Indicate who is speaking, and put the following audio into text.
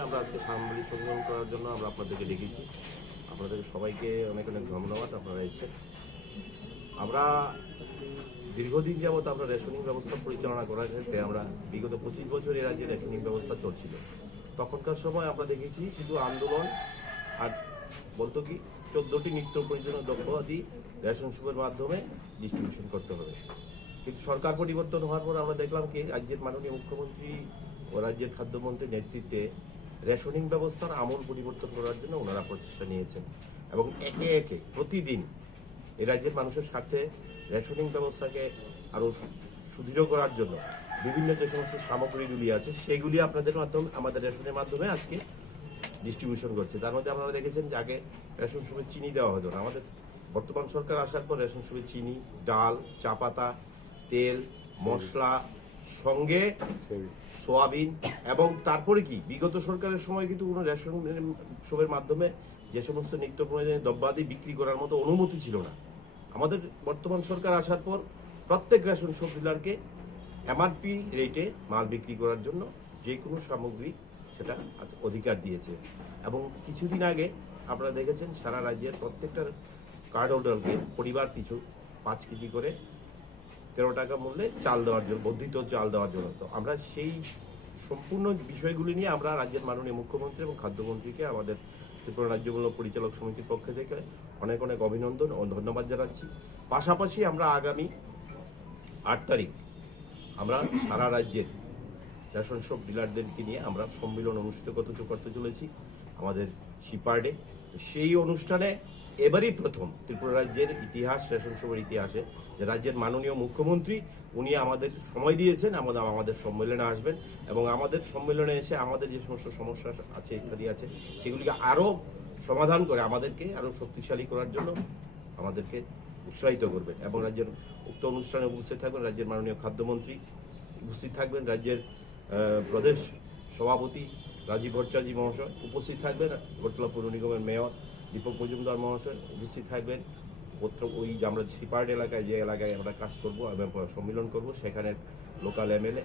Speaker 1: আমরা আজকে করার জন্য আমরা আপনাদেরকে ডেকেছি আপনাদের সবাইকে অনেক অনেক ধন্যবাদ আপনারা এসেছেন আমরা দীর্ঘদিন যাবত আমরা রেশনিং ব্যবস্থা পরিচালনা করার ক্ষেত্রে আমরা বিগত পঁচিশ বছর এর আগে রেশনিং ব্যবস্থা চলছিল। তখনকার সময় আমরা দেখেছি শুধু আন্দোলন আর বলতো কি, চোদ্দোটি নিত্য প্রয়োজনীয় দ্রব্যাদি রেশন শপের মাধ্যমে ডিস্ট্রিবিউশন করতে হবে। কিন্তু সরকার পরিবর্তন হওয়ার পর আমরা দেখলাম কি, রাজ্যের মাননীয় মুখ্যমন্ত্রী ও রাজ্যের খাদ্যমন্ত্রীর নেতৃত্বে রেশনিং ব্যবস্থার আমূল পরিবর্তন করার জন্য ওনারা প্রচেষ্টা নিয়েছেন। এবং একে একে প্রতিদিন এই রাজ্যের মানুষের স্বার্থে রেশনিং ব্যবস্থাকে আরও সুদৃঢ় করার জন্য বিভিন্ন যে সমস্ত সামগ্রীগুলি আছে সেগুলি আপনাদের মাধ্যমে আমাদের রেশনের মাধ্যমে আজকে ডিস্ট্রিবিউশন করছে। তার মধ্যে আপনারা দেখেছেন যে আগে রেশন শপে চিনি দেওয়া হতো না। আমাদের বর্তমান সরকার আসার পর রেশন শপে চিনি ডাল চা পাতা তেল মশলা সঙ্গে সোয়াবিন এবং তারপরে কি? বিগত সরকারের সময় কিন্তু কোনো রেশন শপের মাধ্যমে যে সমস্ত নিত্য প্রয়োজনীয় দ্রব্যাদি বিক্রি করার মতো অনুমতি ছিল না। আমাদের বর্তমান সরকার আসার পর প্রত্যেক রেশন শপ ডিলারকে এমআরপি রেটে মাল বিক্রি করার জন্য যে কোনো সামগ্রী সেটা অধিকার দিয়েছে। এবং কিছুদিন আগে আপনারা দেখেছেন সারা রাজ্যের প্রত্যেকটা কার্ড হোল্ডারকে পরিবার পিছু পাঁচ কেজি করে তেরো টাকা মূল্যে চাল দেওয়ার জন্য, বর্ধিত চাল দেওয়ার জন্য। তো আমরা সেই সম্পূর্ণ বিষয়গুলি নিয়ে আমরা রাজ্যের মাননীয় মুখ্যমন্ত্রী এবং খাদ্যমন্ত্রীকে আমাদের ত্রিপুরা রাজ্যগুলো পরিচালক সমিতির পক্ষ থেকে অনেক অনেক অভিনন্দন ও ধন্যবাদ জানাচ্ছি। পাশাপাশি আমরা আগামী আট তারিখ আমরা সারা রাজ্যের রেশন শপ ডিলারদেরকে নিয়ে আমরা সম্মেলন অনুষ্ঠিত করতে করতে চলেছি আমাদের সিপার্ডে সেই অনুষ্ঠানে এবারই প্রথম ত্রিপুরা রাজ্যের ইতিহাস শপের ইতিহাসে যে রাজ্যের মাননীয় মুখ্যমন্ত্রী, উনি আমাদের সময় দিয়েছেন আমাদের আমাদের সম্মেলনে আসবেন এবং আমাদের সম্মেলনে এসে আমাদের যে সমস্ত সমস্যা আছে, ইত্যাদি আছে, সেগুলিকে আরও সমাধান করে, আমাদেরকে আরও শক্তিশালী করার জন্য আমাদেরকে উৎসাহিত করবেন এবং রাজ্যের উক্ত অনুষ্ঠানে উপস্থিত থাকবেন রাজ্যের মাননীয় খাদ্যমন্ত্রী, উপস্থিত থাকবেন রাজ্যের প্রদেশ সভাপতি রাজীব ভট্টাচার্য মহাশয় উপস্থিত থাকবেন, আগরতলা পৌর নিগমের মেয়র দীপক মজুমদার মহাশয় উপস্থিত থাকবেন, পত্র ওই যে আমরা সিপার্ট এলাকায় যে এলাকায় আমরা কাজ করব এবং সম্মিলন করব সেখানে লোকাল এমএলএ